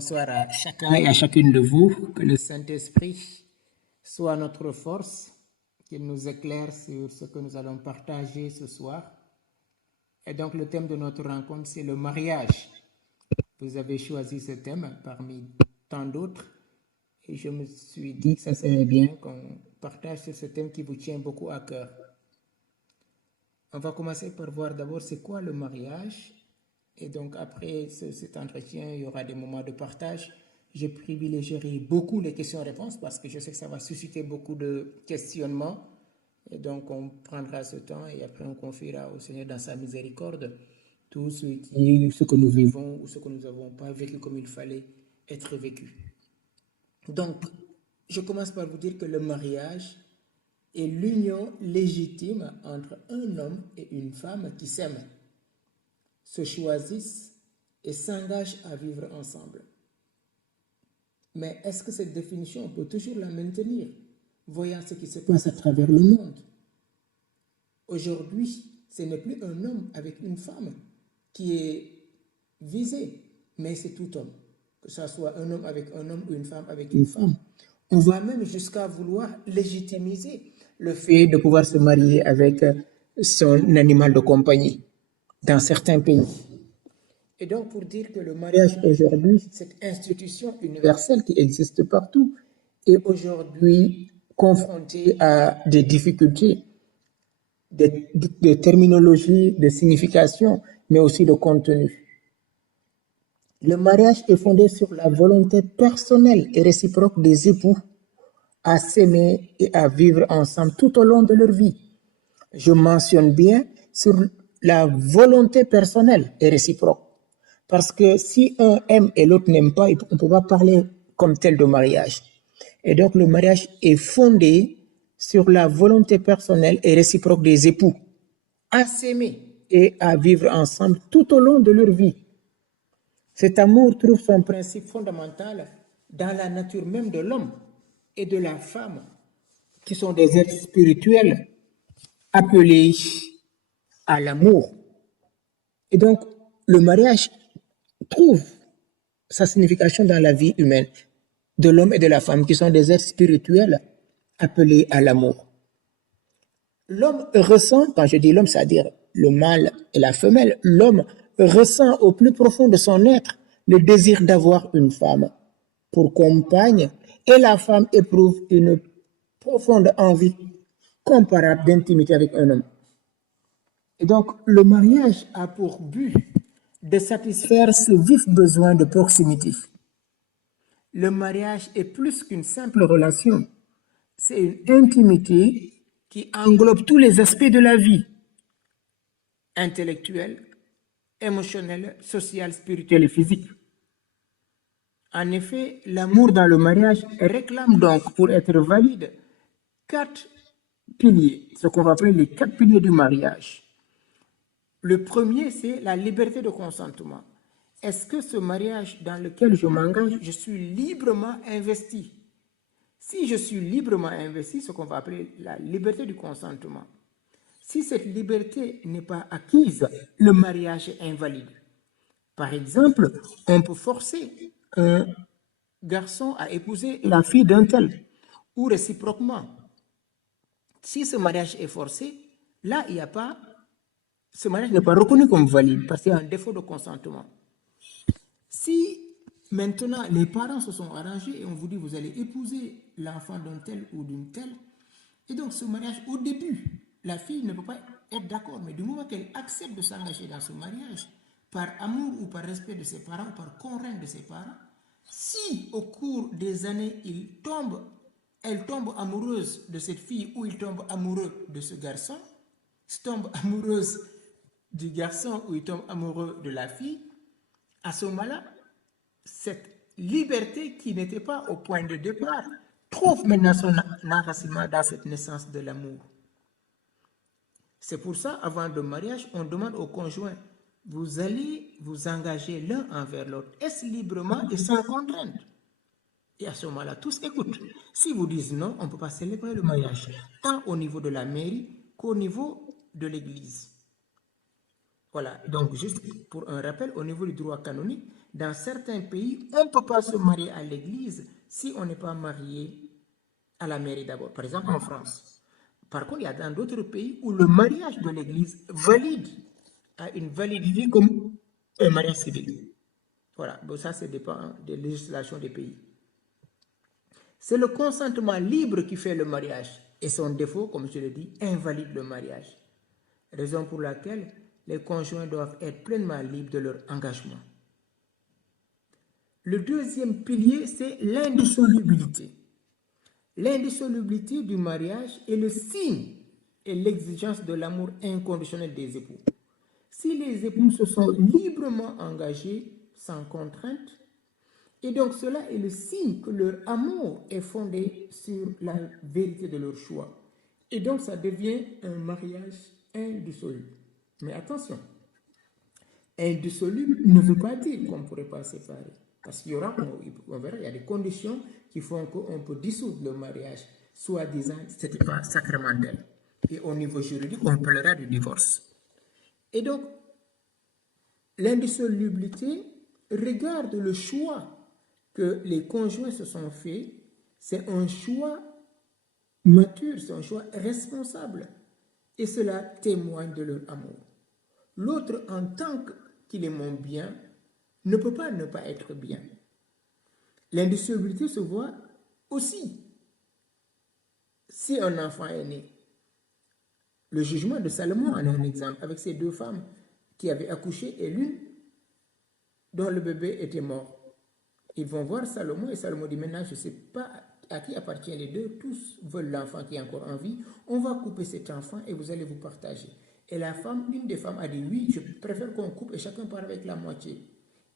bonsoir à chacun et à chacune de vous. Que le Saint-Esprit soit notre force, qu'il nous éclaire sur ce que nous allons partager ce soir. Et donc le thème de notre rencontre, c'est le mariage. Vous avez choisi ce thème parmi tant d'autres. Et je me suis dit que ça serait bien qu'on partage sur ce thème qui vous tient beaucoup à cœur. On va commencer par voir d'abord c'est quoi le mariage. Et donc après cet entretien, il y aura des moments de partage. Je privilégierai beaucoup les questions-réponses parce que je sais que ça va susciter beaucoup de questionnements. Et donc on prendra ce temps et après on confiera au Seigneur dans sa miséricorde tout ce que nous vivons ou ce que nous n'avons pas vécu comme il fallait être vécu. Donc, je commence par vous dire que le mariage est l'union légitime entre un homme et une femme qui s'aiment, se choisissent et s'engagent à vivre ensemble. Mais est-ce que cette définition, on peut toujours la maintenir, voyant ce qui se passe à travers le monde? Aujourd'hui, ce n'est plus un homme avec une femme qui est visé, mais c'est tout homme. Que ce soit un homme avec un homme ou une femme avec une femme. On va même jusqu'à vouloir légitimiser le fait de pouvoir se marier avec son animal de compagnie dans certains pays. Et donc pour dire que le mariage aujourd'hui, cette institution universelle qui existe partout, est aujourd'hui confrontée à des difficultés de terminologie, de signification, mais aussi de contenu. Le mariage est fondé sur la volonté personnelle et réciproque des époux à s'aimer et à vivre ensemble tout au long de leur vie. Je mentionne bien sur la volonté personnelle et réciproque. Parce que si un aime et l'autre n'aime pas, on ne peut pas parler comme tel de mariage. Et donc le mariage est fondé sur la volonté personnelle et réciproque des époux à s'aimer et à vivre ensemble tout au long de leur vie. Cet amour trouve son principe fondamental dans la nature même de l'homme et de la femme, qui sont des êtres spirituels appelés à l'amour. Et donc, le mariage trouve sa signification dans la vie humaine de l'homme et de la femme, qui sont des êtres spirituels appelés à l'amour. L'homme ressent, quand je dis l'homme, c'est-à-dire le mâle et la femelle, l'homme ressent au plus profond de son être le désir d'avoir une femme pour compagne, et la femme éprouve une profonde envie comparable d'intimité avec un homme. Et donc, le mariage a pour but de satisfaire ce vif besoin de proximité. Le mariage est plus qu'une simple relation, c'est une intimité qui englobe tous les aspects de la vie, intellectuelle, émotionnelle, sociale, spirituelle et physique. En effet, l'amour dans le mariage réclame donc, pour être valide, 4 piliers, ce qu'on va appeler les 4 piliers du mariage. Le premier, c'est la liberté de consentement. Est-ce que ce mariage dans lequel je m'engage, je suis librement investi? Si je suis librement investi, ce qu'on va appeler la liberté du consentement. Si cette liberté n'est pas acquise, le mariage est invalide. Par exemple, on peut forcer un garçon à épouser la fille d'un tel, ou réciproquement. Si ce mariage est forcé, là, ce mariage n'est pas reconnu comme valide parce qu'il y a un défaut de consentement. Si maintenant les parents se sont arrangés et on vous dit vous allez épouser l'enfant d'un tel ou d'une telle, et donc ce mariage, au début, la fille ne peut pas être d'accord, mais du moment qu'elle accepte de s'engager dans ce mariage, par amour ou par respect de ses parents ou par conrainte de ses parents, si au cours des années elle tombe amoureuse de cette fille ou il tombe amoureux de ce garçon, tombe amoureuse du garçon ou il tombe amoureux de la fille, à ce moment-là, cette liberté qui n'était pas au point de départ trouve maintenant son enracinement dans cette naissance de l'amour. C'est pour ça, avant le mariage, on demande au conjoint, vous allez vous engager l'un envers l'autre. Est-ce librement et sans contrainte? Et à ce moment-là, tous écoutent. Si vous dites non, on ne peut pas célébrer le mariage, tant au niveau de la mairie qu'au niveau de l'église. Voilà, donc juste pour un rappel, au niveau du droit canonique, dans certains pays, on ne peut pas se marier à l'église si on n'est pas marié à la mairie d'abord. Par exemple, en France. Par contre, il y a dans d'autres pays où le mariage de l'église valide, a une validité comme un mariage civil. Voilà, bon, ça, ça dépend des législations des pays. C'est le consentement libre qui fait le mariage et son défaut, comme je l'ai dit, invalide le mariage. Raison pour laquelle les conjoints doivent être pleinement libres de leur engagement. Le deuxième pilier, c'est l'indissolubilité. L'indissolubilité du mariage est le signe et l'exigence de l'amour inconditionnel des époux. Si les époux se sont librement engagés sans contrainte, et donc cela est le signe que leur amour est fondé sur la vérité de leur choix. Et donc ça devient un mariage indissoluble. Mais attention, indissoluble ne veut pas dire qu'on ne pourrait pas séparer. Parce qu'il y aura, on verra, il y a des conditions qui font qu'on peut dissoudre le mariage, soi-disant ce n'était pas sacramentel. Et au niveau juridique, on parlera du divorce. Et donc, l'indissolubilité regarde le choix que les conjoints se sont faits. C'est un choix mature, c'est un choix responsable. Et cela témoigne de leur amour. L'autre, en tant qu'il est mon bien, ne peut pas ne pas être bien. L'indissolubilité se voit aussi si un enfant est né. Le jugement de Salomon en est un exemple, avec ces deux femmes qui avaient accouché et l'une dont le bébé était mort. Ils vont voir Salomon et Salomon dit maintenant je ne sais pas à qui appartient les deux, tous veulent l'enfant qui est encore en vie, on va couper cet enfant et vous allez vous partager. Et la femme, une des femmes a dit oui, je préfère qu'on coupe et chacun part avec la moitié.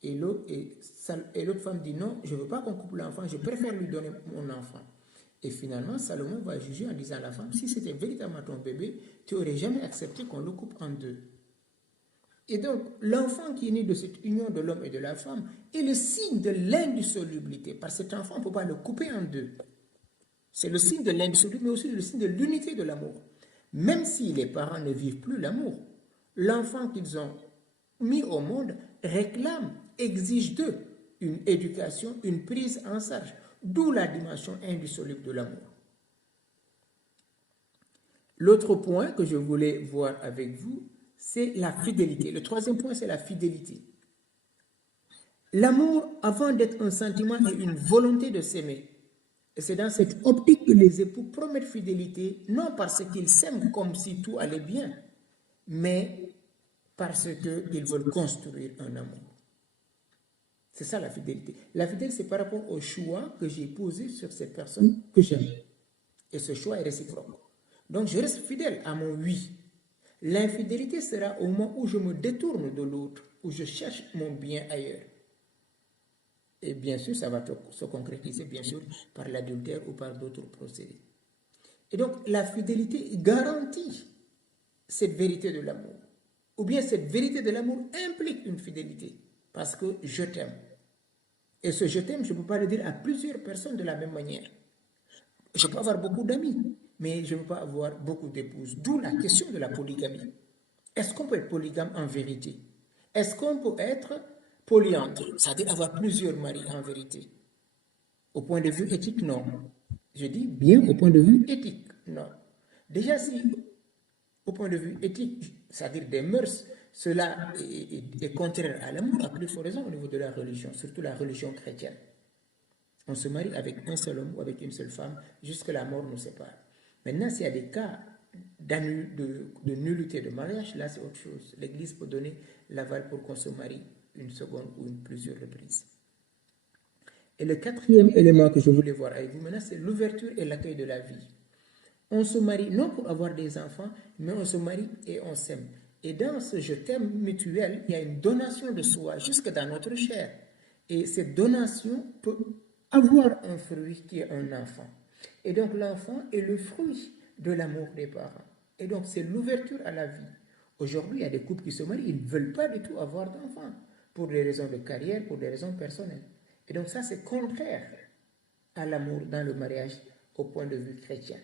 Et l'autre femme dit non, je ne veux pas qu'on coupe l'enfant, je préfère lui donner mon enfant. Et finalement, Salomon va juger en disant à la femme, si c'était véritablement ton bébé, tu n'aurais jamais accepté qu'on le coupe en deux. Et donc, l'enfant qui est né de cette union de l'homme et de la femme est le signe de l'indissolubilité. Parce que cet enfant, on ne peut pas le couper en deux. C'est le signe de l'indissolubilité, mais aussi le signe de l'unité de l'amour. Même si les parents ne vivent plus l'amour, l'enfant qu'ils ont mis au monde réclame, exige d'eux une éducation, une prise en charge, d'où la dimension indissoluble de l'amour. L'autre point que je voulais voir avec vous, c'est la fidélité. Le troisième point, c'est la fidélité. L'amour, avant d'être un sentiment, est une volonté de s'aimer. Et c'est dans cette optique que les époux promettent fidélité, non parce qu'ils s'aiment comme si tout allait bien, mais parce qu'ils veulent construire un amour. C'est ça la fidélité. La fidélité, c'est par rapport au choix que j'ai posé sur cette personne que j'aime. Et ce choix est réciproque. Donc, je reste fidèle à mon oui. L'infidélité sera au moment où je me détourne de l'autre, où je cherche mon bien ailleurs. Et bien sûr, ça va se concrétiser, bien sûr, par l'adultère ou par d'autres procédés. Et donc, la fidélité garantit cette vérité de l'amour. Ou bien cette vérité de l'amour implique une fidélité, parce que je t'aime. Et ce je t'aime, je ne peux pas le dire à plusieurs personnes de la même manière. Je peux avoir beaucoup d'amis, mais je ne peux pas avoir beaucoup d'épouses. D'où la question de la polygamie. Est-ce qu'on peut être polygame en vérité? Est-ce qu'on peut être polyandre, c'est-à-dire avoir plusieurs maris en vérité? Au point de vue éthique, non. Je dis bien au point de vue éthique, non. Déjà, si au point de vue éthique, c'est-à-dire des mœurs, cela est contraire à l'amour, à plus forte raison au niveau de la religion, surtout la religion chrétienne. On se marie avec un seul homme ou avec une seule femme jusqu'à la mort nous sépare. Maintenant, s'il y a des cas de nullité de mariage, là c'est autre chose. L'Église peut donner l'aval pour qu'on se marie une seconde ou plusieurs reprises. Et le quatrième élément que je voulais voir avec vous maintenant, c'est l'ouverture et l'accueil de la vie. On se marie non pour avoir des enfants, mais on se marie et on s'aime. Et dans ce je t'aime mutuel, il y a une donation de soi jusque dans notre chair. Et cette donation peut avoir un fruit qui est un enfant. Et donc l'enfant est le fruit de l'amour des parents. Et donc c'est l'ouverture à la vie. Aujourd'hui, il y a des couples qui se marient, ils ne veulent pas du tout avoir d'enfants, pour des raisons de carrière, pour des raisons personnelles. Et donc ça, c'est contraire à l'amour dans le mariage au point de vue chrétien.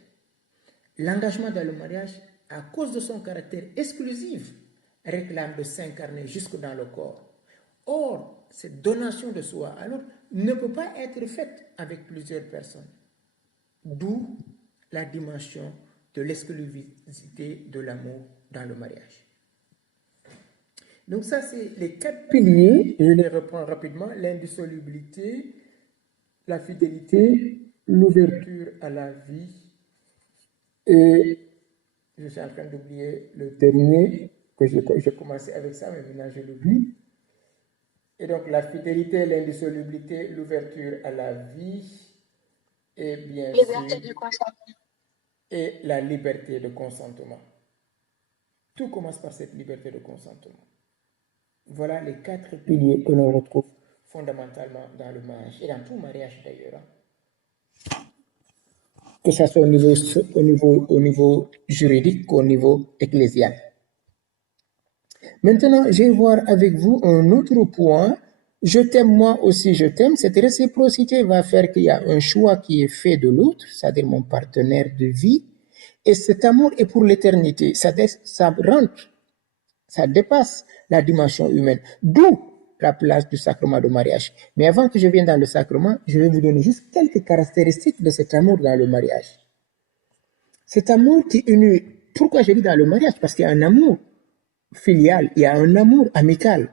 L'engagement dans le mariage, à cause de son caractère exclusif, réclame de s'incarner jusque dans le corps. Or, cette donation de soi à l'autre ne peut pas être faite avec plusieurs personnes. D'où la dimension de l'exclusivité de l'amour dans le mariage. Donc ça, c'est les 4 piliers, je les reprends rapidement: l'indissolubilité, la fidélité, l'ouverture à la vie, et je suis en train d'oublier le dernier, que j'ai commencé avec ça, mais maintenant je l'oublie. Et donc la fidélité, l'indissolubilité, l'ouverture à la vie, et bien sûr, et la liberté de consentement. Tout commence par cette liberté de consentement. Voilà les 4 piliers que l'on retrouve fondamentalement dans le mariage, et dans tout mariage d'ailleurs. Que ce soit au niveau juridique qu'au niveau ecclésial. Maintenant, je vais voir avec vous un autre point. Je t'aime, moi aussi je t'aime. Cette réciprocité va faire qu'il y a un choix qui est fait de l'autre, c'est-à-dire mon partenaire de vie. Et cet amour est pour l'éternité. Ça rentre, ça dépasse la dimension humaine. D'où la place du sacrement de mariage. Mais avant que je vienne dans le sacrement, je vais vous donner juste quelques caractéristiques de cet amour dans le mariage. Cet amour qui unit, pourquoi je dis dans le mariage? Parce qu'il y a un amour filial, il y a un amour amical.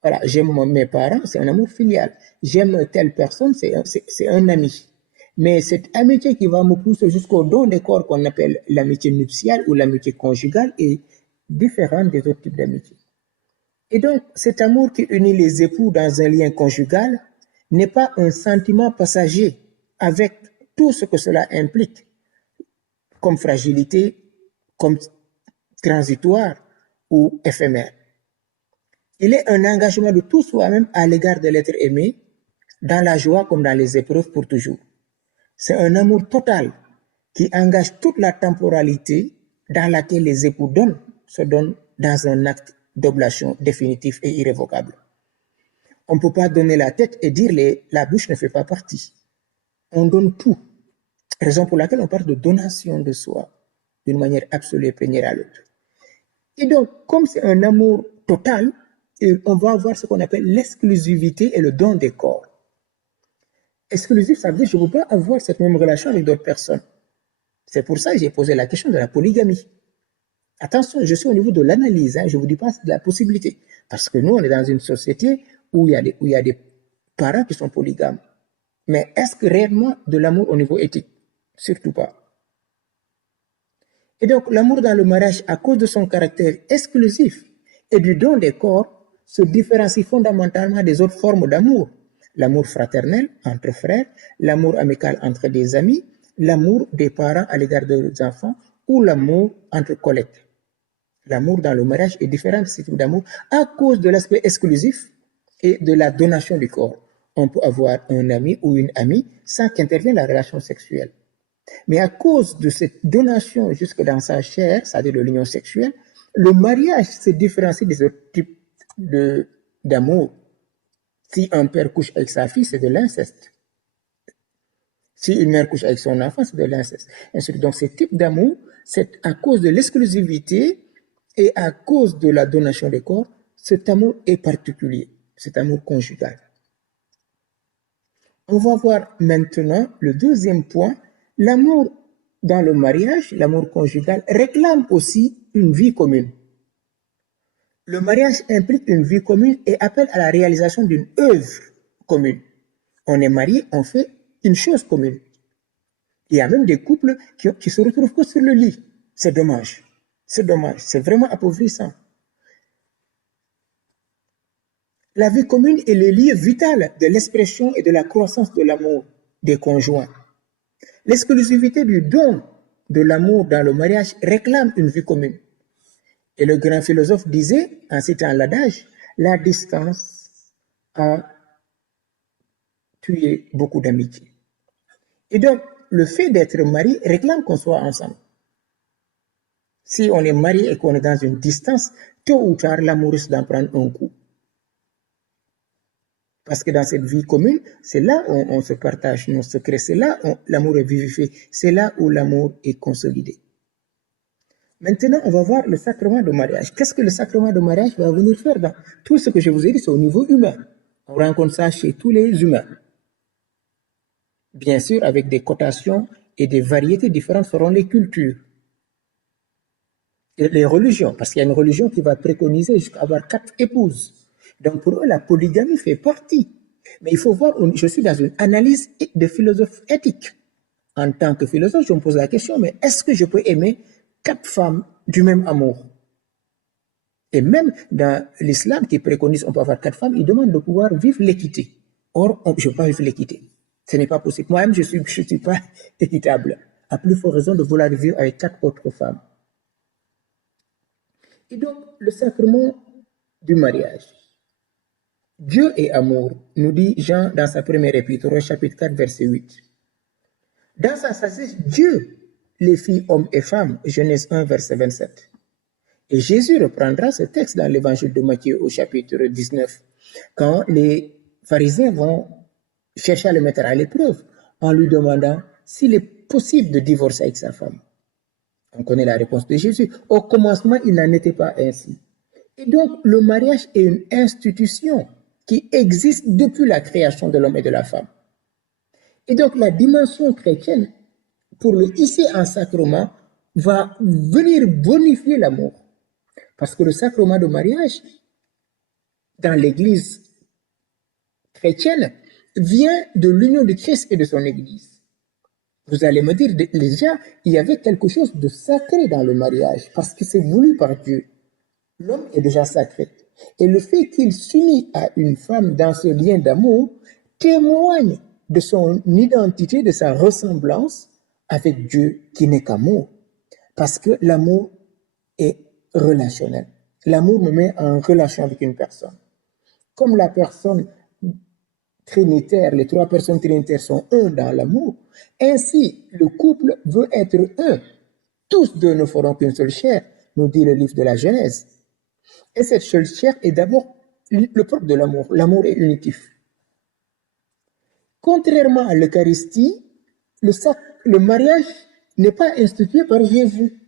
Voilà, j'aime mes parents, c'est un amour filial. J'aime telle personne, c'est un ami. Mais cette amitié qui va me pousser jusqu'au don des corps qu'on appelle l'amitié nuptiale ou l'amitié conjugale est différente des autres types d'amitié. Et donc, cet amour qui unit les époux dans un lien conjugal n'est pas un sentiment passager avec tout ce que cela implique, comme fragilité, comme transitoire ou éphémère. Il est un engagement de tout soi-même à l'égard de l'être aimé, dans la joie comme dans les épreuves pour toujours. C'est un amour total qui engage toute la temporalité dans laquelle les époux se donnent dans un acte d'oblation définitif et irrévocable. On ne peut pas donner la tête et dire la bouche ne fait pas partie. On donne tout. Raison pour laquelle on parle de donation de soi d'une manière absolue et plénière à l'autre. Et donc, comme c'est un amour total, on va avoir ce qu'on appelle l'exclusivité et le don des corps. Exclusif, ça veut dire que je ne peux pas avoir cette même relation avec d'autres personnes. C'est pour ça que j'ai posé la question de la polygamie. Attention, je suis au niveau de l'analyse, je ne vous dis pas de la possibilité. Parce que nous, on est dans une société où il y a des parents qui sont polygames. Mais est-ce que réellement de l'amour au niveau éthique? Surtout pas. Et donc, l'amour dans le mariage, à cause de son caractère exclusif et du don des corps, se différencie fondamentalement des autres formes d'amour. L'amour fraternel entre frères, l'amour amical entre des amis, l'amour des parents à l'égard de leurs enfants ou l'amour entre collègues. L'amour dans le mariage est différent de ce type d'amour à cause de l'aspect exclusif et de la donation du corps. On peut avoir un ami ou une amie sans qu'intervienne la relation sexuelle. Mais à cause de cette donation jusque dans sa chair, c'est-à-dire de l'union sexuelle, le mariage se différencie des autres types d'amour. Si un père couche avec sa fille, c'est de l'inceste. Si une mère couche avec son enfant, c'est de l'inceste. Donc, ce type d'amour, c'est à cause de l'exclusivité et à cause de la donation des corps, cet amour est particulier, cet amour conjugal. On va voir maintenant le deuxième point. L'amour dans le mariage, l'amour conjugal, réclame aussi une vie commune. Le mariage implique une vie commune et appelle à la réalisation d'une œuvre commune. On est marié, on fait une chose commune. Il y a même des couples qui se retrouvent que sur le lit. C'est dommage. C'est dommage. C'est vraiment appauvrissant. La vie commune est le lieu vital de l'expression et de la croissance de l'amour des conjoints. L'exclusivité du don de l'amour dans le mariage réclame une vie commune. Et le grand philosophe disait, en citant l'adage, la distance a tué beaucoup d'amitié. Et donc, le fait d'être marié réclame qu'on soit ensemble. Si on est marié et qu'on est dans une distance, tôt ou tard, l'amour risque d'en prendre un coup. Parce que dans cette vie commune, c'est là où on se partage nos secrets, c'est là où l'amour est vivifié, c'est là où l'amour est consolidé. Maintenant, on va voir le sacrement de mariage. Qu'est-ce que le sacrement de mariage va venir faire dans tout ce que je vous ai dit, c'est au niveau humain. On rencontre ça chez tous les humains. Bien sûr, avec des cotations et des variétés différentes selon les cultures et les religions, parce qu'il y a une religion qui va préconiser jusqu'à avoir 4 épouses. Donc pour eux, la polygamie fait partie. Mais il faut voir, je suis dans une analyse de philosophe éthique. En tant que philosophe, je me pose la question, mais est-ce que je peux aimer 4 femmes du même amour? Et même dans l'islam qui préconise on peut avoir 4 femmes, il demande de pouvoir vivre l'équité. Or, je ne peux pas vivre l'équité. Ce n'est pas possible. Moi-même, je suis pas équitable. À plus forte raison de vouloir vivre avec 4 autres femmes. Et donc, le sacrement du mariage. Dieu est amour, nous dit Jean dans sa première épître, chapitre 4, verset 8. Dans sa sagesse, Dieu les fit hommes et femmes, Genèse 1, verset 27. Et Jésus reprendra ce texte dans l'évangile de Matthieu au chapitre 19, quand les pharisiens vont chercher à le mettre à l'épreuve en lui demandant s'il est possible de divorcer avec sa femme. On connaît la réponse de Jésus. Au commencement, il n'en était pas ainsi. Et donc, le mariage est une institution qui existe depuis la création de l'homme et de la femme. Et donc, la dimension chrétienne, pour le hisser en sacrement, va venir bonifier l'amour. Parce que le sacrement de mariage, dans l'Église chrétienne, vient de l'union de Christ et de son Église. Vous allez me dire, déjà, il y avait quelque chose de sacré dans le mariage, parce que c'est voulu par Dieu. L'homme est déjà sacré. Et le fait qu'il s'unit à une femme dans ce lien d'amour témoigne de son identité, de sa ressemblance avec Dieu qui n'est qu'amour. Parce que l'amour est relationnel. L'amour me met en relation avec une personne. Comme la personne trinitaire, les 3 personnes trinitaires sont un dans l'amour, ainsi le couple veut être un. Tous 2 ne feront qu'une seule chair, nous dit le livre de la Genèse. Et cette seule chair est d'abord le propre de l'amour. L'amour est unitif. Contrairement à l'Eucharistie, le mariage n'est pas institué par Jésus.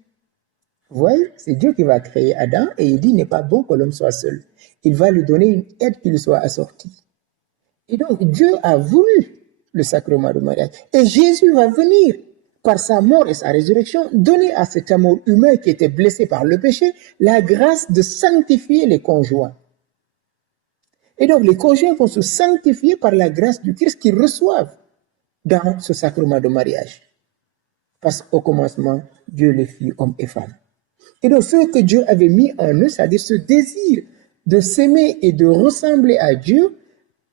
Vous voyez, c'est Dieu qui va créer Adam et il dit il n'est pas bon que l'homme soit seul. Il va lui donner une aide qui lui soit assortie. Et donc Dieu a voulu le sacrement du mariage. Et Jésus va venir, par sa mort et sa résurrection, donner à cet amour humain qui était blessé par le péché la grâce de sanctifier les conjoints. Et donc les conjoints vont se sanctifier par la grâce du Christ qu'ils reçoivent dans ce sacrement de mariage. Parce qu'au commencement, Dieu les fit hommes et femmes. Et donc ce que Dieu avait mis en eux, c'est-à-dire ce désir de s'aimer et de ressembler à Dieu,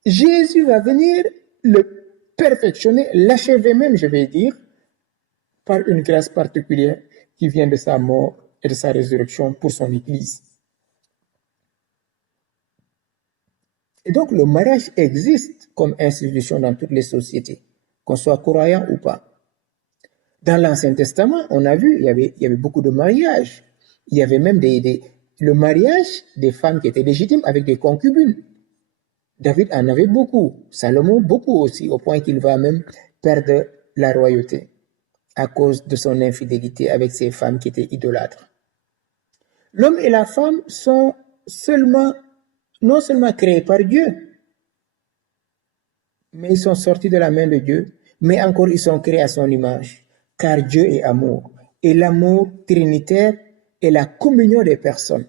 Jésus va venir le perfectionner, l'achever même, je vais dire, par une grâce particulière qui vient de sa mort et de sa résurrection pour son Église. Et donc le mariage existe comme institution dans toutes les sociétés, qu'on soit croyant ou pas. Dans l'Ancien Testament, on a vu, il y avait beaucoup de mariages. Il y avait même le mariage des femmes qui étaient légitimes avec des concubines. David en avait beaucoup, Salomon beaucoup aussi, au point qu'il va même perdre la royauté à cause de son infidélité avec ces femmes qui étaient idolâtres. L'homme et la femme sont non seulement créés par Dieu, mais ils sont sortis de la main de Dieu, mais encore ils sont créés à son image, car Dieu est amour. Et l'amour trinitaire est la communion des personnes.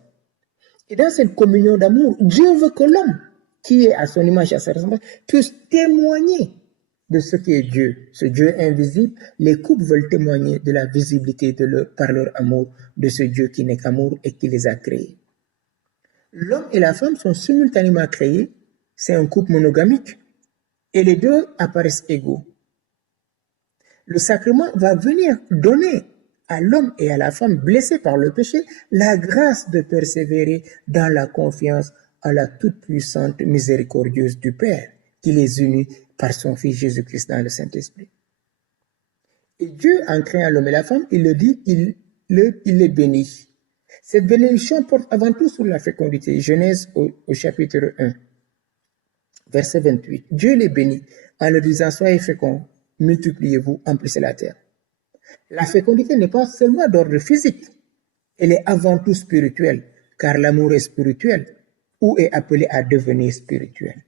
Et dans cette communion d'amour, Dieu veut que l'homme, qui est à son image et à sa ressemblance, puisse témoigner de ce qui est Dieu, ce Dieu invisible. Les couples veulent témoigner de la visibilité par leur amour de ce Dieu qui n'est qu'amour et qui les a créés. L'homme et la femme sont simultanément créés, c'est un couple monogamique, et les 2 apparaissent égaux. Le sacrement va venir donner à l'homme et à la femme blessés par le péché la grâce de persévérer dans la confiance à la toute-puissante miséricordieuse du Père qui les unit par son Fils Jésus-Christ dans le Saint-Esprit. Et Dieu, en créant l'homme et la femme, il le dit, il les bénit. Cette bénédiction porte avant tout sur la fécondité. Genèse au chapitre 1, verset 28. Dieu les bénit en leur disant, soyez féconds, multipliez-vous, emplissez la terre. La fécondité n'est pas seulement d'ordre physique, Elle est avant tout spirituelle, car l'amour est spirituel ou est appelé à devenir spirituel.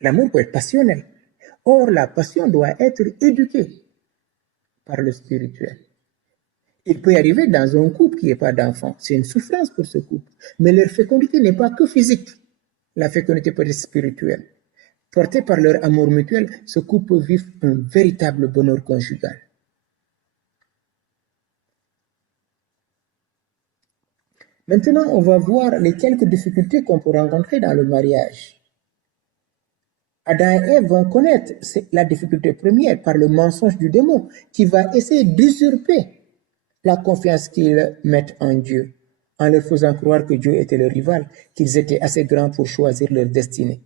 L'amour peut être passionnel. Or, la passion doit être éduquée par le spirituel. Il peut y arriver dans un couple qui n'est pas d'enfant. C'est une souffrance pour ce couple. Mais leur fécondité n'est pas que physique. La fécondité peut être spirituelle. Porté par leur amour mutuel, ce couple peut vivre un véritable bonheur conjugal. Maintenant, on va voir les quelques difficultés qu'on peut rencontrer dans le mariage. Adam et Ève vont connaître la difficulté première par le mensonge du démon qui va essayer d'usurper la confiance qu'ils mettent en Dieu en leur faisant croire que Dieu était leur rival, qu'ils étaient assez grands pour choisir leur destinée.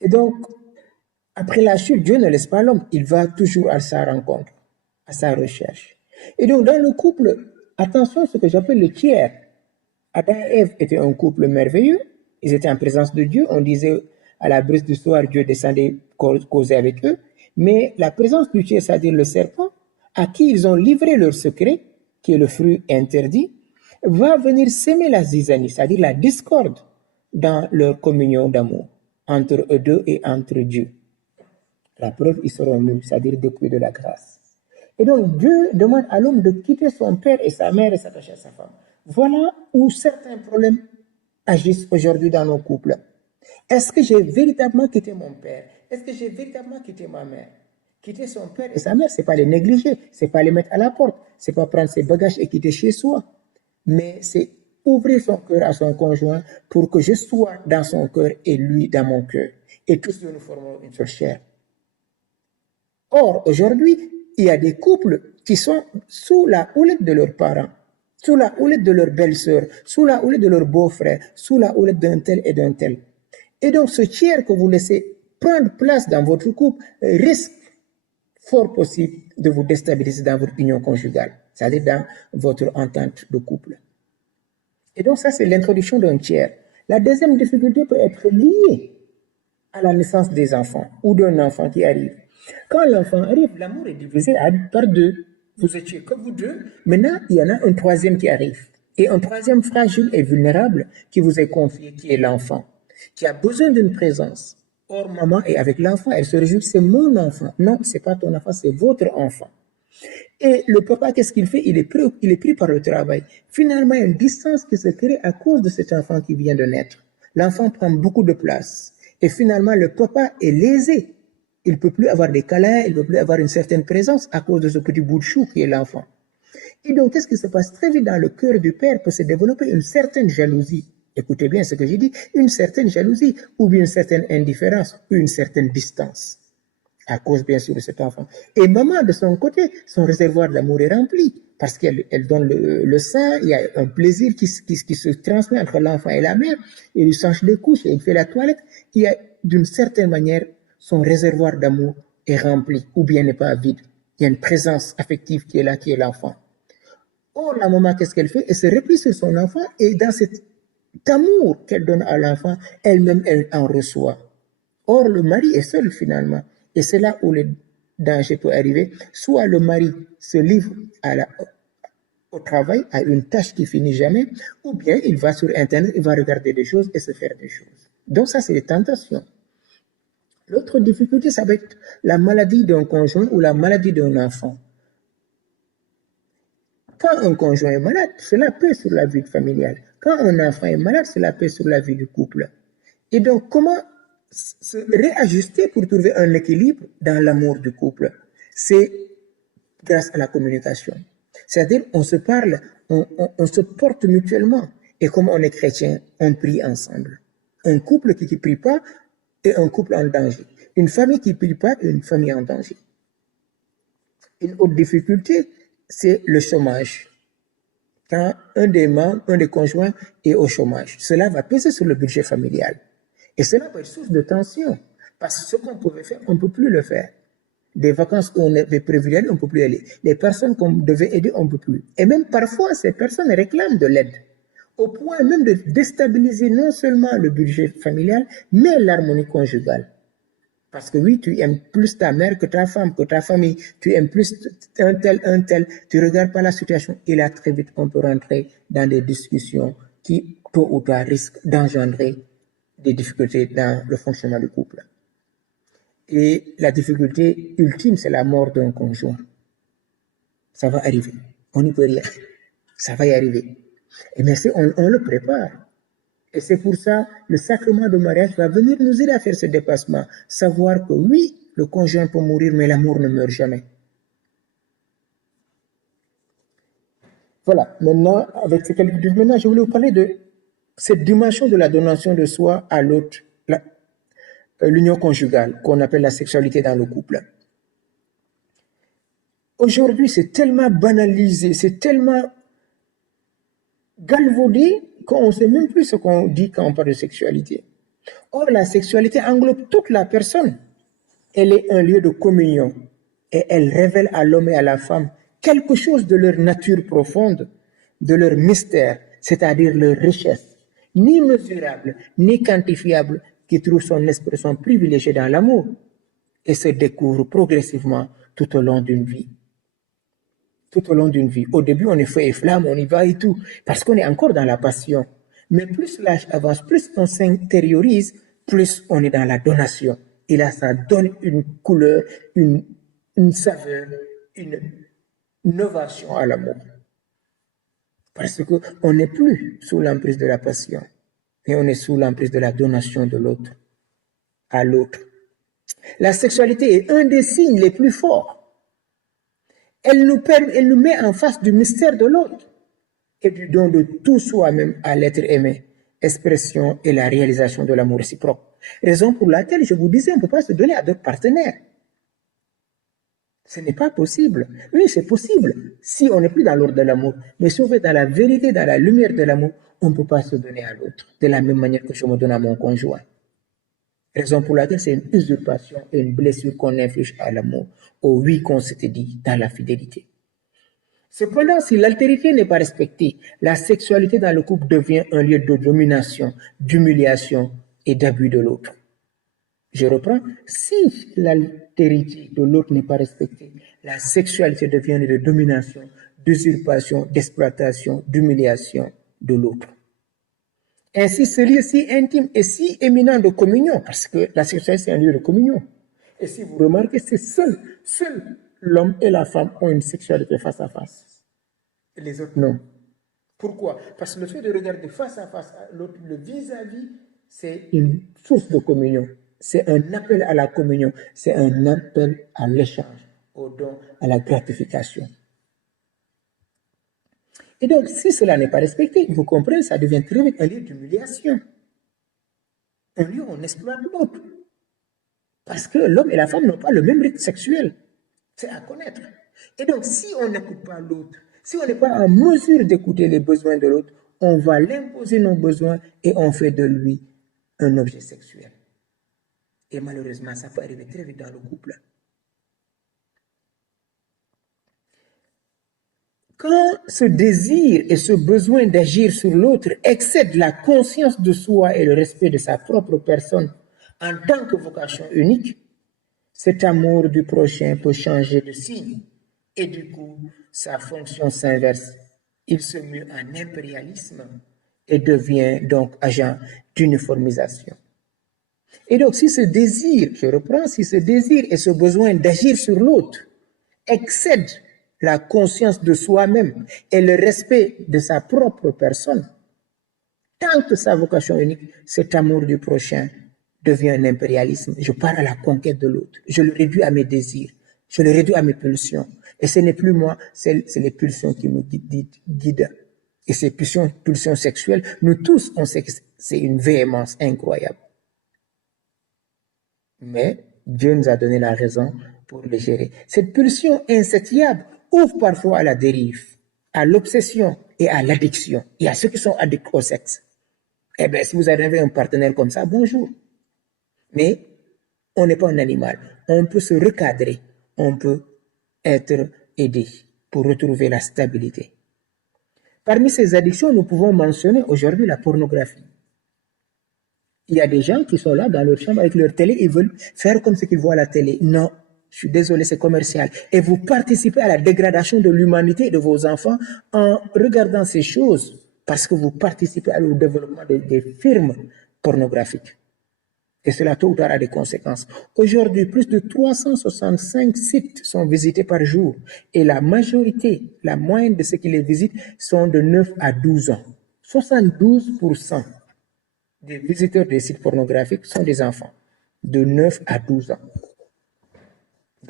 Et donc, après la chute, Dieu ne laisse pas l'homme, il va toujours à sa rencontre, à sa recherche. Et donc, dans le couple, attention à ce que j'appelle le tiers. Adam et Ève étaient un couple merveilleux, ils étaient en présence de Dieu, on disait à la brise du soir, Dieu descendait causer avec eux, mais la présence du tiers, c'est-à-dire le serpent, à qui ils ont livré leur secret, qui est le fruit interdit, va venir s'aimer la zizanie, c'est-à-dire la discorde dans leur communion d'amour entre eux deux et entre Dieu. La preuve, ils seront nus, c'est-à-dire dépouillés de la grâce. Et donc, Dieu demande à l'homme de quitter son père et sa mère et s'attacher à sa femme. Voilà où certains problèmes agissent aujourd'hui dans nos couples. Est-ce que j'ai véritablement quitté mon père? Est-ce que j'ai véritablement quitté ma mère? Quitter son père et sa mère, c'est pas les négliger, c'est pas les mettre à la porte, c'est pas prendre ses bagages et quitter chez soi, mais c'est ouvrir son cœur à son conjoint pour que je sois dans son cœur et lui dans mon cœur. Et tous nous formons une seule chair. Or, aujourd'hui, il y a des couples qui sont sous la houlette de leurs parents, sous la houlette de leur belle-sœur, sous la houlette de leur beau-frère, sous la houlette d'un tel et d'un tel. Et donc, ce tiers que vous laissez prendre place dans votre couple risque fort possible de vous déstabiliser dans votre union conjugale, c'est-à-dire dans votre entente de couple. Et donc, ça, c'est l'introduction d'un tiers. La deuxième difficulté peut être liée à la naissance des enfants ou d'un enfant qui arrive. Quand l'enfant arrive, l'amour est divisé par deux. Vous étiez que vous deux. Maintenant, il y en a un troisième qui arrive. Et un troisième fragile et vulnérable qui vous est confié, qui est l'enfant, qui a besoin d'une présence. Or, maman est avec l'enfant, elle se réjouit, c'est mon enfant. Non, c'est pas ton enfant, c'est votre enfant. Et le papa, qu'est-ce qu'il fait? Il est pris par le travail. Finalement, il y a une distance qui se crée à cause de cet enfant qui vient de naître. L'enfant prend beaucoup de place. Et finalement, le papa est lésé. Il ne peut plus avoir des câlins, il ne peut plus avoir une certaine présence à cause de ce petit bout de chou qui est l'enfant. Et donc, qu'est-ce qui se passe? Très vite dans le cœur du père peut se développer une certaine jalousie. Écoutez bien ce que j'ai dit, une certaine jalousie, ou bien une certaine indifférence, ou une certaine distance, à cause bien sûr de cet enfant. Et maman, de son côté, son réservoir d'amour est rempli, parce qu'elle donne le sein, il y a un plaisir qui se transmet entre l'enfant et la mère, il lui change des couches, et il fait la toilette, il y a d'une certaine manière, son réservoir d'amour est rempli, ou bien n'est pas vide. Il y a une présence affective qui est là, qui est l'enfant. Or, la maman, qu'est-ce qu'elle fait? Elle se replie sur son enfant, et dans cet amour qu'elle donne à l'enfant, elle-même, elle en reçoit. Or, le mari est seul finalement. Et c'est là où le danger peut arriver. Soit le mari se livre au travail, à une tâche qui finit jamais, ou bien il va sur Internet, il va regarder des choses et se faire des choses. Donc ça, c'est les tentations. L'autre difficulté, ça va être la maladie d'un conjoint ou la maladie d'un enfant. Quand un conjoint est malade, cela pèse sur la vie familiale. Quand un enfant est malade, cela pèse sur la vie du couple. Et donc, comment se réajuster pour trouver un équilibre dans l'amour du couple? C'est grâce à la communication. C'est-à-dire, on se parle, on se porte mutuellement. Et comme on est chrétien, on prie ensemble. Un couple qui ne prie pas est un couple en danger. Une famille qui ne prie pas est une famille en danger. Une autre difficulté, c'est le chômage. Quand un des conjoints est au chômage, cela va peser sur le budget familial. Et cela va être source de tension. Parce que ce qu'on pouvait faire, on ne peut plus le faire. Des vacances qu'on avait prévu d'aller, on ne peut plus aller. Les personnes qu'on devait aider, on ne peut plus. Et même parfois, ces personnes réclament de l'aide. Au point même de déstabiliser non seulement le budget familial, mais l'harmonie conjugale. Parce que oui, tu aimes plus ta mère que ta femme, que ta famille. Tu aimes plus un tel. Tu regardes pas la situation. Et là, très vite, on peut rentrer dans des discussions qui, tôt ou tard, risquent d'engendrer des difficultés dans le fonctionnement du couple. Et la difficulté ultime, c'est la mort d'un conjoint. Ça va arriver. On n'y peut rien. Ça va y arriver. Et mais on le prépare. Et c'est pour ça, le sacrement de mariage va venir nous aider à faire ce dépassement. Savoir que oui, le conjoint peut mourir, mais l'amour ne meurt jamais. Voilà. Maintenant, avec ces quelques maintenant, je voulais vous parler de cette dimension de la donation de soi à l'autre, l'union conjugale, qu'on appelle la sexualité dans le couple. Aujourd'hui, c'est tellement banalisé, c'est tellement galvaudé qu'on ne sait même plus ce qu'on dit quand on parle de sexualité. Or, la sexualité englobe toute la personne. Elle est un lieu de communion et elle révèle à l'homme et à la femme quelque chose de leur nature profonde, de leur mystère, c'est-à-dire leur richesse, ni mesurable, ni quantifiable, qui trouve son expression privilégiée dans l'amour et se découvre progressivement tout au long d'une vie. Tout au long d'une vie. Au début, on est feu et flamme, on y va et tout, parce qu'on est encore dans la passion. Mais plus l'âge avance, plus on s'intériorise, plus on est dans la donation. Et là, ça donne une couleur, une saveur, une innovation à l'amour. Parce qu'on n'est plus sous l'emprise de la passion, mais on est sous l'emprise de la donation de l'autre à l'autre. La sexualité est un des signes les plus forts. Elle nous met en face du mystère de l'autre et du don de tout soi-même à l'être aimé, expression et la réalisation de l'amour réciproque. Raison pour laquelle je vous disais, on ne peut pas se donner à d'autres partenaires. Ce n'est pas possible. Oui, c'est possible si on n'est plus dans l'ordre de l'amour. Mais si on est dans la vérité, dans la lumière de l'amour, on ne peut pas se donner à l'autre de la même manière que je me donne à mon conjoint. Raison pour laquelle c'est une usurpation et une blessure qu'on inflige à l'amour, au oui qu'on s'était dit dans la fidélité. Cependant, si l'altérité n'est pas respectée, la sexualité dans le couple devient un lieu de domination, d'humiliation et d'abus de l'autre. Je reprends, si l'altérité de l'autre n'est pas respectée, la sexualité devient un lieu de domination, d'usurpation, d'exploitation, d'humiliation de l'autre. Ainsi, ce lieu si intime et si éminent de communion, parce que la sexualité c'est un lieu de communion. Et si vous remarquez, c'est seul l'homme et la femme ont une sexualité face à face. Et les autres, non. Pourquoi? Parce que le fait de regarder face à face à l'autre, le vis-à-vis, c'est une source de communion. C'est un appel à la communion. C'est un appel à l'échange, au don, à la gratification. Et donc, si cela n'est pas respecté, vous comprenez, ça devient très vite un lieu d'humiliation. Un lieu où on exploite l'autre. Parce que l'homme et la femme n'ont pas le même rythme sexuel. C'est à connaître. Et donc, si on n'écoute pas l'autre, si on n'est pas en mesure d'écouter les besoins de l'autre, on va l'imposer nos besoins et on fait de lui un objet sexuel. Et malheureusement, ça peut arriver très vite dans le couple. Quand ce désir et ce besoin d'agir sur l'autre excèdent la conscience de soi et le respect de sa propre personne en tant que vocation unique, cet amour du prochain peut changer de signe et du coup, sa fonction s'inverse. Il se mue en impérialisme et devient donc agent d'uniformisation. Et donc, si ce désir, je reprends, si ce désir et ce besoin d'agir sur l'autre excèdent la conscience de soi-même et le respect de sa propre personne, tant que sa vocation unique, cet amour du prochain devient un impérialisme. Je pars à la conquête de l'autre. Je le réduis à mes désirs. Je le réduis à mes pulsions. Et ce n'est plus moi, c'est les pulsions qui me guident. Et ces pulsions sexuelles, nous tous, on sait que c'est une véhémence incroyable. Mais Dieu nous a donné la raison pour le gérer. Cette pulsion insatiable ouvre parfois à la dérive, à l'obsession et à l'addiction. Il y a ceux qui sont addicts au sexe. Eh bien, si vous avez un partenaire comme ça, bonjour. Mais on n'est pas un animal. On peut se recadrer. On peut être aidé pour retrouver la stabilité. Parmi ces addictions, nous pouvons mentionner aujourd'hui la pornographie. Il y a des gens qui sont là dans leur chambre avec leur télé, ils veulent faire comme ce qu'ils voient à la télé. Non, je suis désolé, c'est commercial. Et vous participez à la dégradation de l'humanité et de vos enfants en regardant ces choses parce que vous participez au développement des firmes pornographiques. Et cela, tôt ou tard, a des conséquences. Aujourd'hui, plus de 365 sites sont visités par jour. Et la majorité, la moyenne de ceux qui les visitent sont de 9 à 12 ans. 72% des visiteurs des sites pornographiques sont des enfants de 9 à 12 ans.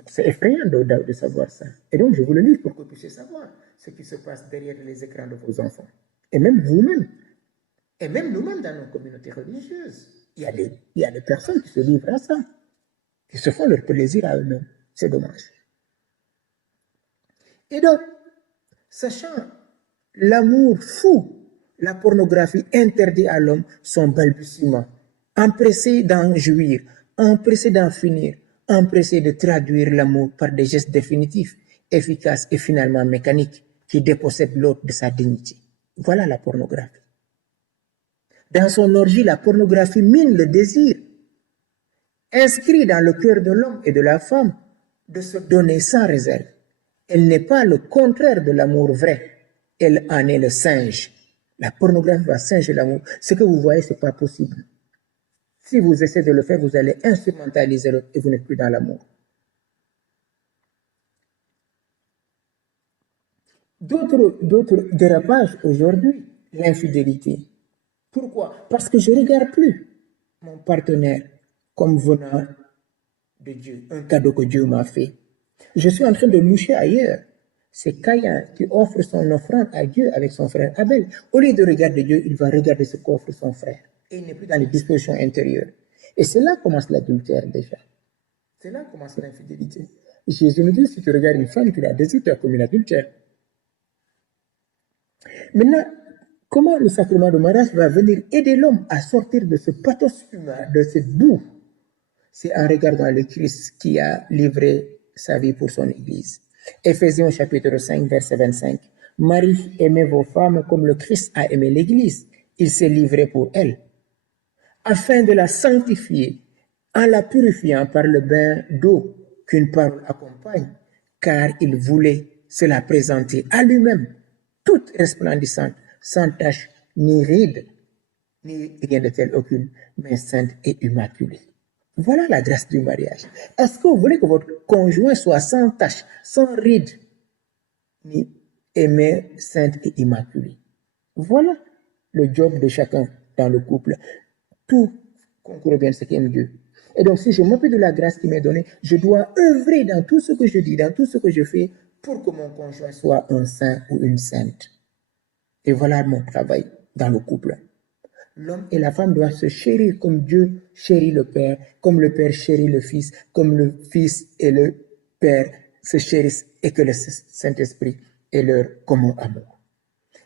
C'est effrayant de savoir ça. Et donc, je vous le lis pour que vous puissiez savoir ce qui se passe derrière les écrans de vos enfants. Et même vous-même. Et même nous-mêmes dans nos communautés religieuses. Il y a des personnes qui se livrent à ça, qui se font leur plaisir à eux-mêmes. C'est dommage. Et donc, sachant l'amour fou, la pornographie interdit à l'homme son balbutiement, empressé d'en jouir, empressé d'en finir, empressé de traduire l'amour par des gestes définitifs, efficaces et finalement mécaniques, qui dépossèdent l'autre de sa dignité. Voilà la pornographie. Dans son orgie, la pornographie mine le désir, inscrit dans le cœur de l'homme et de la femme de se donner sans réserve. Elle n'est pas le contraire de l'amour vrai, elle en est le singe. La pornographie va singer l'amour. Ce que vous voyez, ce n'est pas possible. Si vous essayez de le faire, vous allez instrumentaliser l'autre et vous n'êtes plus dans l'amour. D'autres dérapages aujourd'hui, l'infidélité. Pourquoi? Parce que je ne regarde plus mon partenaire comme venant de Dieu, un cadeau que Dieu m'a fait. Je suis en train de loucher ailleurs. C'est Caïn qui offre son offrande à Dieu avec son frère Abel. Au lieu de regarder Dieu, il va regarder ce qu'offre son frère. Et il n'est plus dans les dispositions intérieures. Et c'est là que commence l'adultère déjà. C'est là que commence l'infidélité. Jésus nous dit, si tu regardes une femme, tu la désires, tu as commis l'adultère. Maintenant, comment le sacrement de mariage va venir aider l'homme à sortir de ce pathos humain, de cette boue? C'est en regardant le Christ qui a livré sa vie pour son Église. Éphésiens chapitre 5, verset 25. Marie, aimez vos femmes comme le Christ a aimé l'Église. Il s'est livré pour elle, afin de la sanctifier, en la purifiant par le bain d'eau qu'une parole accompagne, car il voulait se la présenter à lui-même, toute resplendissante, sans tache, ni ride, ni rien de tel aucune, mais sainte et immaculée. Voilà la grâce du mariage. Est-ce que vous voulez que votre conjoint soit sans tache, sans ride, ni aimé, sainte et immaculée? Voilà le job de chacun dans le couple. Tout concourt bien à ce qu'aime Dieu. Et donc, si je m'appuie de la grâce qui m'est donnée, je dois œuvrer dans tout ce que je dis, dans tout ce que je fais, pour que mon conjoint soit un saint ou une sainte. Et voilà mon travail dans le couple. L'homme et la femme doivent se chérir comme Dieu chérit le Père, comme le Père chérit le Fils, comme le Fils et le Père se chérissent et que le Saint-Esprit est leur commun amour.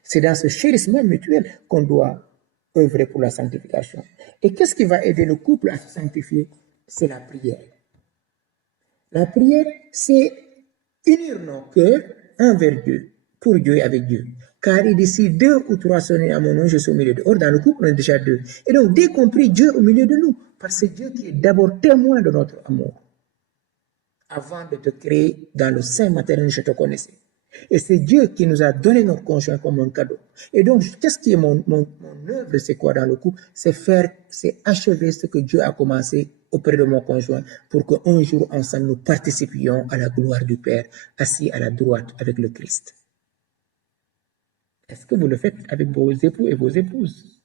C'est dans ce chérissement mutuel qu'on doit œuvrer pour la sanctification. Et qu'est-ce qui va aider le couple à se sanctifier? C'est la prière. La prière, c'est unir nos cœurs envers Dieu, pour Dieu et avec Dieu. Car il dit, si 2 ou 3 sont à mon nom, je suis au milieu d'eux. Or, dans le couple, on est déjà 2. Et donc, dès qu'on prie Dieu au milieu de nous, parce que c'est Dieu qui est d'abord témoin de notre amour. Avant de te créer dans le sein maternel, je te connaissais. Et c'est Dieu qui nous a donné notre conjoint comme un cadeau. Et donc, qu'est-ce qui est mon œuvre, c'est quoi dans le couple? C'est achever ce que Dieu a commencé auprès de mon conjoint pour qu'un jour, ensemble, nous participions à la gloire du Père, assis à la droite avec le Christ. Est-ce que vous le faites avec vos époux et vos épouses?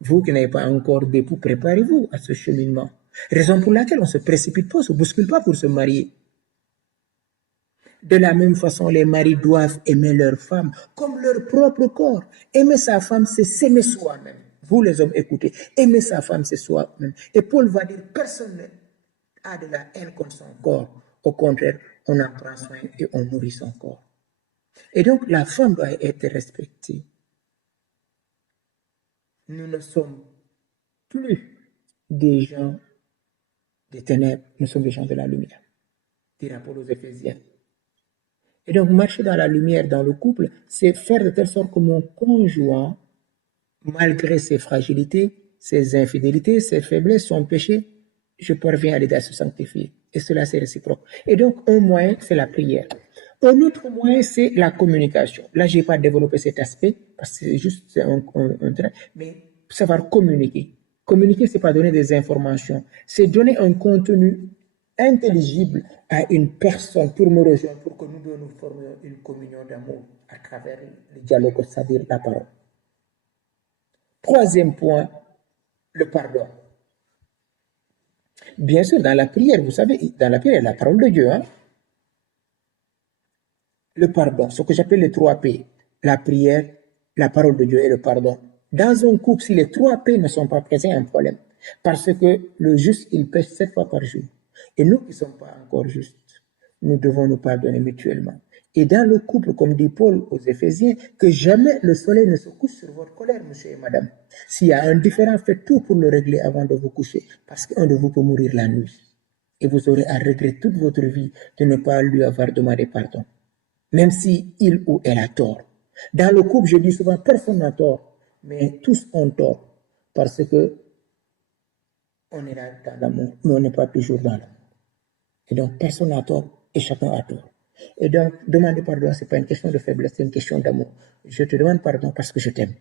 Vous qui n'avez pas encore d'époux, préparez-vous à ce cheminement. Raison pour laquelle on ne se précipite pas, on ne se bouscule pas pour se marier. De la même façon, les maris doivent aimer leur femme comme leur propre corps. Aimer sa femme, c'est s'aimer soi-même. Vous les hommes, écoutez, aimer sa femme, c'est soi-même. Et Paul va dire, personne n'a de la haine contre son corps. Au contraire, on en prend soin et on nourrit son corps. Et donc, la femme doit être respectée. Nous ne sommes plus des gens des ténèbres, nous sommes des gens de la lumière, dira Paul aux Éphésiens. Et donc, marcher dans la lumière dans le couple, c'est faire de telle sorte que mon conjoint, malgré ses fragilités, ses infidélités, ses faiblesses, son péché, je parviens à l'aider à se sanctifier. Et cela, c'est réciproque. Et donc, un moyen, c'est la prière. Un autre moyen, c'est la communication. Là, je n'ai pas développé cet aspect, parce que c'est juste un trait, mais savoir communiquer. Communiquer, c'est pas donner des informations, c'est donner un contenu intelligible à une personne pour me rejoindre, pour que nous deux nous formions une communion d'amour à travers le dialogue, c'est-à-dire la parole. Troisième point, le pardon. Bien sûr, dans la prière, vous savez, dans la prière, il y a la parole de Dieu. Hein? Le pardon, ce que j'appelle les 3 P. La prière, la parole de Dieu et le pardon. Dans un couple, si les 3 P ne sont pas présents, il y a un problème. Parce que le juste, il pêche 7 fois par jour. Et nous qui ne sommes pas encore justes, nous devons nous pardonner mutuellement. Et dans le couple, comme dit Paul aux Éphésiens, que jamais le soleil ne se couche sur votre colère, monsieur et madame. S'il y a un différend, faites tout pour le régler avant de vous coucher, parce qu'un de vous peut mourir la nuit. Et vous aurez à regretter toute votre vie de ne pas lui avoir demandé pardon, même si il ou elle a tort. Dans le couple, je dis souvent, personne n'a tort, mais tous ont tort, parce que on est là dans l'amour, mais on n'est pas toujours dans l'amour. Et donc, personne n'a tort et chacun a tort. Et donc, demander pardon, ce n'est pas une question de faiblesse, c'est une question d'amour. Je te demande pardon parce que je t'aime.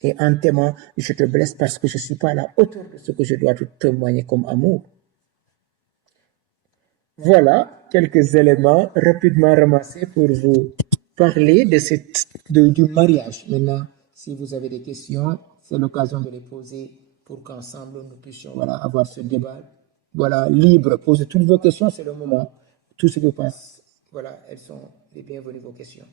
Et en t'aimant, je te blesse parce que je ne suis pas à la hauteur de ce que je dois te témoigner comme amour. Voilà quelques éléments rapidement ramassés pour vous parler du mariage. Maintenant, si vous avez des questions, c'est l'occasion de les poser pour qu'ensemble nous puissions avoir ce débat libre. Posez toutes vos questions, c'est le moment. Tout ce qui passe, elles sont les bienvenues, vos questions.